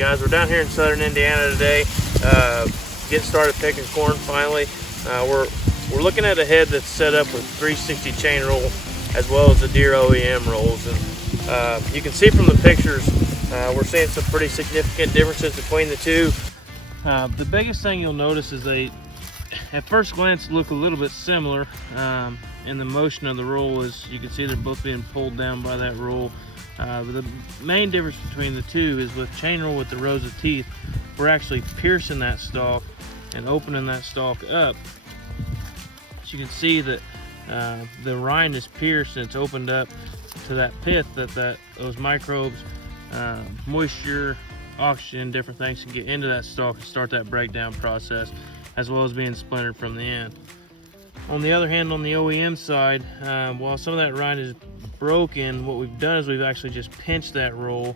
Alright guys, we're down here in southern Indiana today, getting started picking corn finally. We're looking at a head that's set up with 360 chain roll as well as the Deere OEM rolls. And you can see from the pictures, we're seeing some pretty significant differences between the two. The biggest thing you'll notice is they, at first glance, look a little bit similar in the motion of the roll. As you can see, they're both being pulled down by that roll. But the main difference between the two is with chain roll with the rows of teeth, we're actually piercing that stalk and opening that stalk up. So you can see that the rind is pierced and it's opened up to that pith that those microbes, moisture, oxygen, different things can get into that stalk and start that breakdown process, as well as being splintered from the end. On the other hand, on the OEM side, while some of that rind is broken, what we've done is we've actually just pinched that roll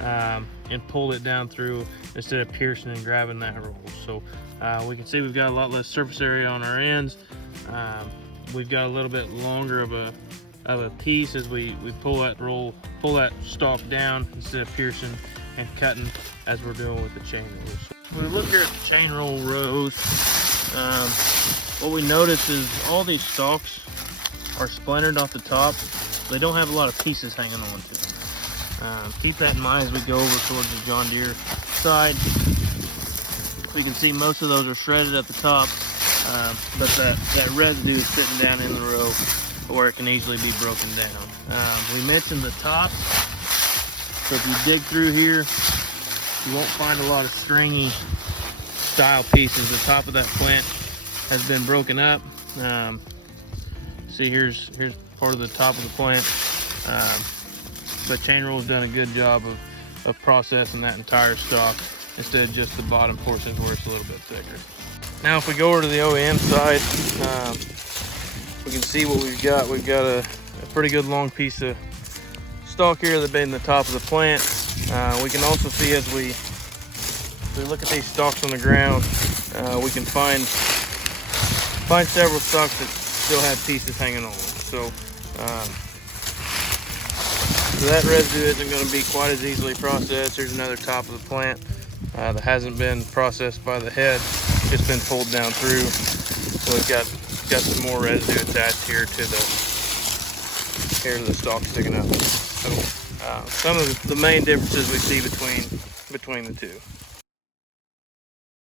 and pulled it down through instead of piercing and grabbing that roll. So we can see we've got a lot less surface area on our ends. We've got a little bit longer of a piece as we pull that stalk down instead of piercing and cutting as we're doing with the chain rolls. When we look here at the chain roll rows, what we notice is all these stalks are splintered off the top. They don't have a lot of pieces hanging on to them. Keep that in mind as we go over towards the John Deere side. We can see most of those are shredded at the top, but that residue is sitting down in the row where it can easily be broken down. We mentioned the top, so if you dig through here, you won't find a lot of stringy style pieces. The top of that plant has been broken up. See, here's part of the top of the plant, but chain roll's done a good job of processing that entire stalk instead of just the bottom portions where it's a little bit thicker. Now if we go over to the OEM side, we can see what we've got. We've got a pretty good long piece of stalk here that's been in the top of the plant. We can also see as we look at these stalks on the ground, we can find several stalks that still have pieces hanging on. So that residue isn't going to be quite as easily processed. There's another top of the plant that hasn't been processed by the head, just been pulled down through. So we've got some more residue attached here to the stalk sticking up. So some of the main differences we see between the two.